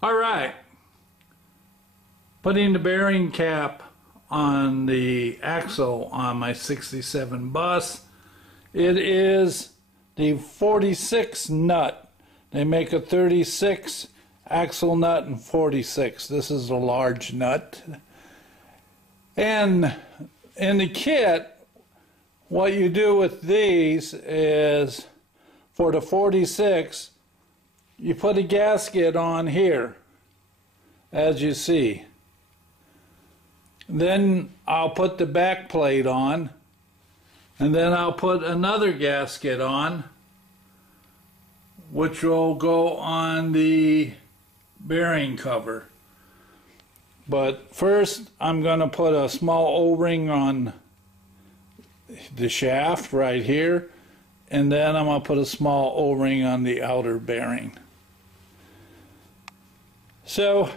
Alright, putting the bearing cap on the axle on my 67 bus. It is the 46 nut. They make a 36 axle nut and 46. This is a large nut. And in the kit, what you do with these is, for the 46, you put a gasket on here, as you see. Then I'll put the back plate on, and then I'll put another gasket on, which will go on the bearing cover. But first, I'm going to put a small O-ring on the shaft right here, and then I'm going to put a small O-ring on the outer bearing. So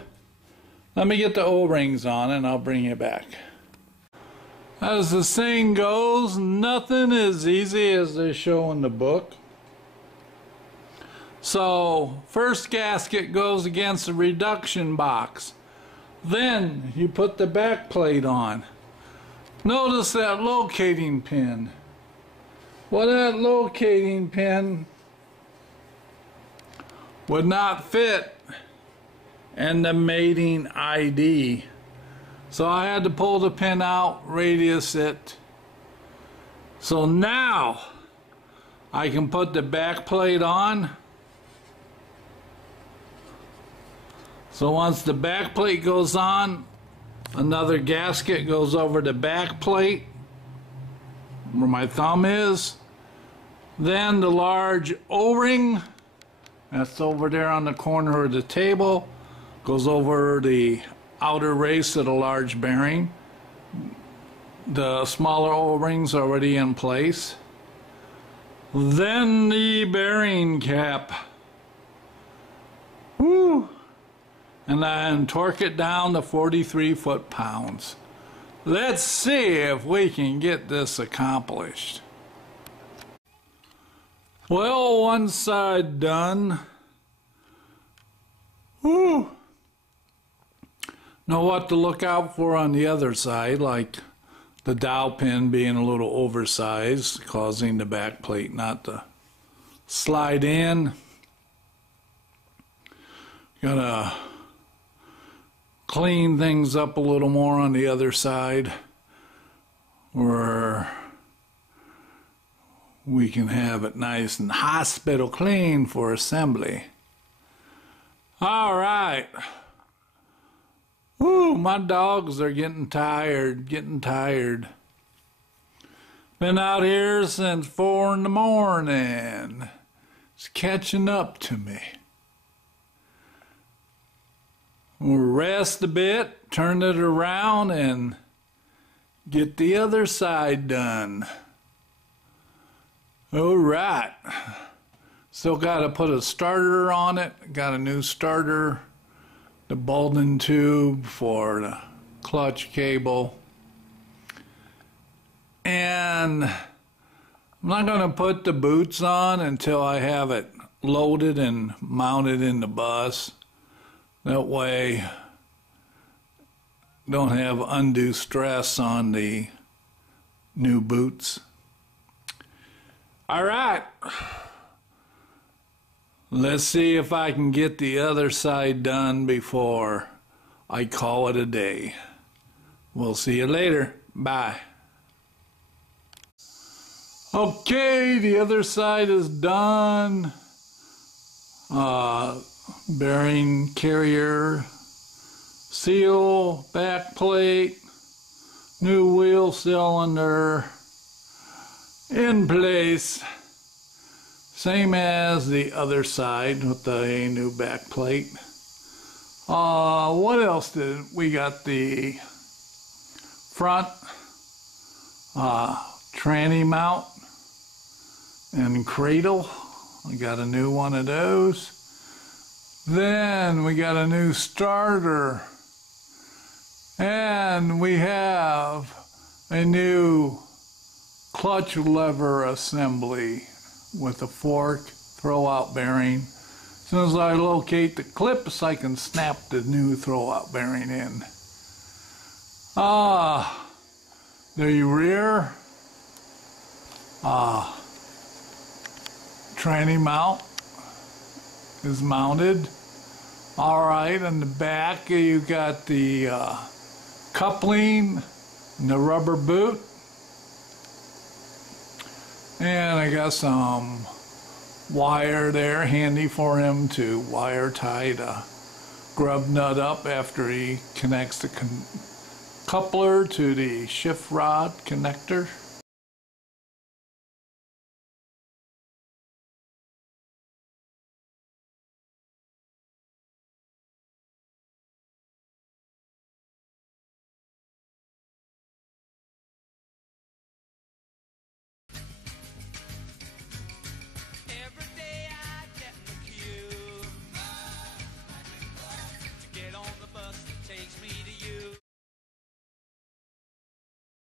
let me get the O-rings on and I'll bring you back. As the saying goes, nothing is easy as they show in the book. So first gasket goes against the reduction box. Then you put the back plate on. Notice that locating pin. Well, that locating pin would not fit in the mating ID. So I had to pull the pin out, radius it. So now I can put the back plate on. So once the back plate goes on, another gasket goes over the back plate where my thumb is. Then the large O-ring, that's over there on the corner of the table, goes over the outer race of the large bearing. The smaller O-rings already in place. Then the bearing cap. Woo! And then torque it down to 43 foot-pounds. Let's see if we can get this accomplished. Well, one side done. Woo! Know what to look out for on the other side, like the dowel pin being a little oversized, causing the back plate not to slide in. Gotta clean things up a little more on the other side where we can have it nice and hospital clean for assembly. All right. Woo, my dogs are getting tired. Been out here since 4 in the morning. It's catching up to me. We'll rest a bit, turn it around, and get the other side done. All right. Still got to put a starter on it. Got a new starter, the Baldwin tube for the clutch cable. And I'm not going to put the boots on until I have it loaded and mounted in the bus. That way, don't have undue stress on the new boots. All right. Let's see if I can get the other side done before I call it a day. We'll see you later. Bye. Okay, the other side is done. Bearing carrier, seal, back plate, new wheel cylinder in place. Same as the other side with the new back plate. What else did we got? The front tranny mount and cradle. I got a new one of those. Then we got a new starter, and we have a new clutch lever assembly with a fork, throw-out bearing. soon as I locate the clips, I can snap the new throwout bearing in. The rear tranny mount is mounted. Alright, in the back you got the coupling and the rubber boot. And I got some wire there handy for him to wire tie the grub nut up after he connects the coupler to the shift rod connector.